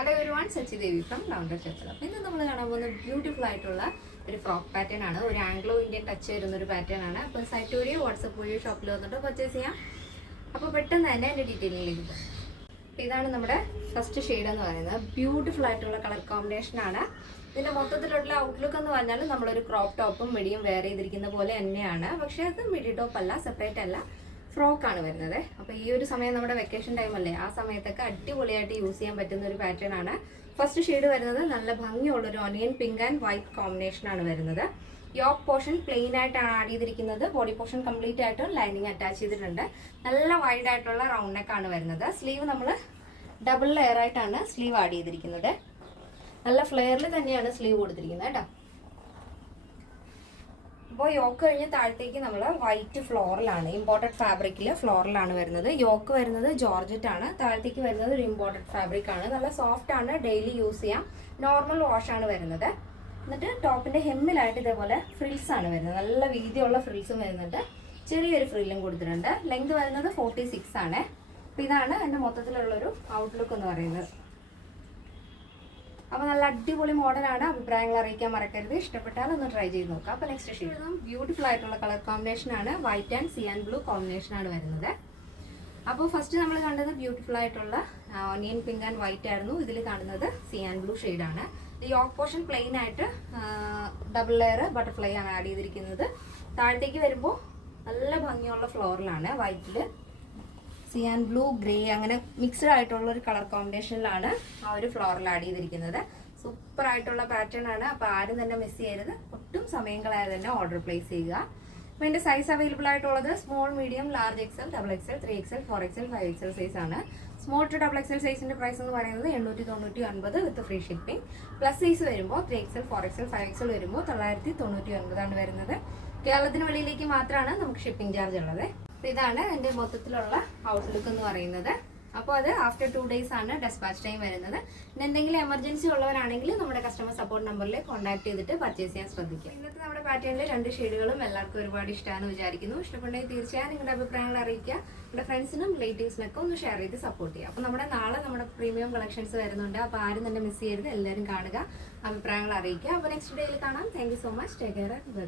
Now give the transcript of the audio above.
Hello everyone, Sachi Devi from ലൗണ്ടർ ചെപ്പല. ഇന്ന് നമ്മൾ കാണാൻ പോകുന്ന ബ്യൂട്ടിഫുൾ ആയിട്ടുള്ള ഒരു ഫ്രോക്ക് പാറ്റേൺ ആണ്. ഒരു ആംഗ്ലോ ഇന്ത്യൻ ടച്ച് വരുന്ന ഒരു പാറ്റേൺ ആണ്. അപ്പോൾ സൈറ്റ് വഴിയോ വാട്സപ്പ് വഴിയോ ഷോപ്പിൽ വന്നിട്ട് പർച്ചേസ് ചെയ്യാം. അപ്പോൾ പെട്ടെന്ന് തന്നെ എൻ്റെ ഡീറ്റെയിലിലേക്ക് പോകും. അപ്പോൾ ഇതാണ് നമ്മുടെ ഫസ്റ്റ് ഷെയ്ഡ് എന്ന് പറയുന്നത്. ബ്യൂട്ടിഫുൾ ആയിട്ടുള്ള കളർ കോമ്പിനേഷൻ ആണ്. ഇതിൻ്റെ മൊത്തത്തിലുള്ള ഔട്ട്ലുക്ക് എന്ന് പറഞ്ഞാൽ നമ്മളൊരു ക്രോപ്പ് ടോപ്പും മിഡിയും വെയർ ചെയ്തിരിക്കുന്ന പോലെ തന്നെയാണ്. പക്ഷേ അത് മിഡി ടോപ്പ് അല്ല, സെപ്പറേറ്റ് അല്ല, ഫ്രോക്കാണ് വരുന്നത്. അപ്പോൾ ഈ ഒരു സമയം നമ്മുടെ വെക്കേഷൻ ടൈം അല്ലേ, ആ സമയത്തൊക്കെ അടിപൊളിയായിട്ട് യൂസ് ചെയ്യാൻ പറ്റുന്ന ഒരു പാറ്റേൺ ആണ്. ഫസ്റ്റ് ഷെയ്ഡ് വരുന്നത് നല്ല ഭംഗിയുള്ളൊരു onion pink and white combination ആണ് വരുന്നത്. യോക്ക് പോർഷൻ പ്ലെയിൻ ആയിട്ടാണ് ആഡ് ചെയ്തിരിക്കുന്നത്. ബോഡി പോർഷൻ കംപ്ലീറ്റ് ആയിട്ട് ലൈനിങ് അറ്റാച്ച് ചെയ്തിട്ടുണ്ട്. നല്ല വൈഡ് ആയിട്ടുള്ള റൗണ്ട് നെക്ക് ആണ് വരുന്നത്. സ്ലീവ് നമ്മൾ ഡബിൾ ലെയർ ആയിട്ടാണ് സ്ലീവ് ആഡ് ചെയ്തിരിക്കുന്നത്. നല്ല ഫ്ലെയറിൽ തന്നെയാണ് സ്ലീവ് കൊടുത്തിരിക്കുന്നത് കേട്ടോ. അപ്പോൾ യോക്ക് കഴിഞ്ഞ് താഴത്തേക്ക് നമ്മൾ വൈറ്റ് ഫ്ലോറലാണ്, ഇമ്പോർട്ടഡ് ഫാബ്രിക്കിൽ ഫ്ലോറലാണ് വരുന്നത്. യോക്ക് വരുന്നത് ജോർജറ്റ് ആണ്. താഴത്തേക്ക് വരുന്നത് ഒരു ഇമ്പോർട്ടഡ് ഫാബ്രിക് ആണ്. നല്ല സോഫ്റ്റ് ആണ്, ഡെയിലി യൂസ് ചെയ്യാം. നോർമൽ വാഷ് ആണ് വരുന്നത്. എന്നിട്ട് ടോപ്പിന്റെ ഹെമ്മിലായിട്ട് ഇതേപോലെ ഫ്രിൽസ് ആണ് വരുന്നത്. നല്ല വീതിയുള്ള ഫ്രിൽസും വരുന്നുണ്ട്. ചെറിയൊരു ഫ്രില്ലും കൊടുത്തിട്ടുണ്ട്. ലെങ്ത് വരുന്നത് 46 ആണ്. അപ്പോൾ ഇതാണ് എൻ്റെ മൊത്തത്തിലുള്ളൊരു ഔട്ട്ലുക്ക് എന്ന് പറയുന്നത്. അപ്പോൾ നല്ല അടിപൊളി മോഡലാണ്. അഭിപ്രായങ്ങൾ അറിയിക്കാൻ മറക്കരുത്. ഇഷ്ടപ്പെട്ടാൽ ഒന്ന് ട്രൈ ചെയ്ത് നോക്കാം. അപ്പോൾ നെക്സ്റ്റ് ഷെയ്ഡ് ബ്യൂട്ടിഫുൾ ആയിട്ടുള്ള കളർ കോമ്പിനേഷൻ ആണ്. White and cyan blue combination ആണ് വരുന്നത്. അപ്പോൾ ഫസ്റ്റ് നമ്മൾ കണ്ടത് ബ്യൂട്ടിഫുൾ ആയിട്ടുള്ള ഓണിയൻ പിങ്ക് ആൻഡ് വൈറ്റ് ആയിരുന്നു. ഇതിൽ കാണുന്നത് സിയാൻ ബ്ലൂ ഷെയ്ഡാണ്. യോക്ക് പോർഷൻ പ്ലെയിൻ ആയിട്ട് ഡബിൾ ലെയർ ബട്ടർഫ്ലൈ ആണ് ആഡ് ചെയ്തിരിക്കുന്നത്. താഴത്തേക്ക് വരുമ്പോൾ നല്ല ഭംഗിയുള്ള ഫ്ലോറിലാണ്. വൈറ്റിൽ സിയാൻ ബ്ലൂ ഗ്രേ അങ്ങനെ മിക്സ്ഡ് ആയിട്ടുള്ള ഒരു കളർ കോമ്പിനേഷനിലാണ് ആ ഒരു ഫ്ലോറൽ ആഡ് ചെയ്തിരിക്കുന്നത്. സൂപ്പർ ആയിട്ടുള്ള പാറ്റേൺ ആണ്. അപ്പോൾ ആരും തന്നെ മിസ് ചെയ്യരുത്. ഒട്ടും സമയം കളയാതെ തന്നെ ഓർഡർ പ്ലേസ് ചെയ്യുക. അപ്പോൾ എൻ്റെ സൈസ് അവൈലബിൾ ആയിട്ടുള്ളത് small, medium, large XL, double XL, 3XL, 4XL, 5XL size ആണ്. സ്മോൾ ടു ഡബിൾ എക്സൽ സൈസിൻ്റെ പ്രൈസ് എന്ന് പറയുന്നത് 899 with free shipping. Plus size വരുമ്പോൾ 3XL, 4XL, 5XL വരുമ്പോൾ 999 ആണ് വരുന്നത്. കേരളത്തിന് വെളിയിലേക്ക് മാത്രമാണ് നമുക്ക് ഷിപ്പിംഗ് ചാർജ് ഉള്ളത്. ഇതാണ് എൻ്റെ മൊത്തത്തിലുള്ള ഔട്ട്ലുക്ക് എന്ന് പറയുന്നത്. അപ്പോൾ അത് ആഫ്റ്റർ 2 days ആണ് ഡെസ്പാച്ച് ടൈം വരുന്നത്. പിന്നെ എന്തെങ്കിലും എമർജൻസി ഉള്ളവരാണെങ്കിൽ നമ്മുടെ കസ്റ്റമർ സപ്പോർട്ട് നമ്പറിൽ കോൺടാക്ട് ചെയ്തിട്ട് പർച്ചേസ് ചെയ്യാൻ ശ്രദ്ധിക്കുക. ഇന്നത്തെ നമ്മുടെ പാറ്റേണിൽ 2 ഷെയ്ഡുകളും എല്ലാവർക്കും ഒരുപാട് ഇഷ്ടമാണെന്ന് വിചാരിക്കുന്നു. ഇഷ്ടപ്പെട്ടെങ്കിൽ തീർച്ചയായും നിങ്ങളുടെ അഭിപ്രായങ്ങൾ അറിയിക്കുക. നമ്മുടെ ഫ്രണ്ട്സിനും റിലേറ്റീവ്സിനൊക്കെ ഒന്ന് ഷെയർ ചെയ്ത് സപ്പോർട്ട് ചെയ്യുക. അപ്പോൾ നാളെ നമ്മുടെ പ്രീമിയം കളക്ഷൻസ് വരുന്നുണ്ട്. അപ്പോൾ ആരും തന്നെ മിസ് ചെയ്യരുത്. എല്ലാവരും കാണുക, അഭിപ്രായങ്ങൾ അറിയിക്കുക. അപ്പോൾ നെക്സ്റ്റ് ഡേയിൽ കാണാം. Thank you so much. Take care. By.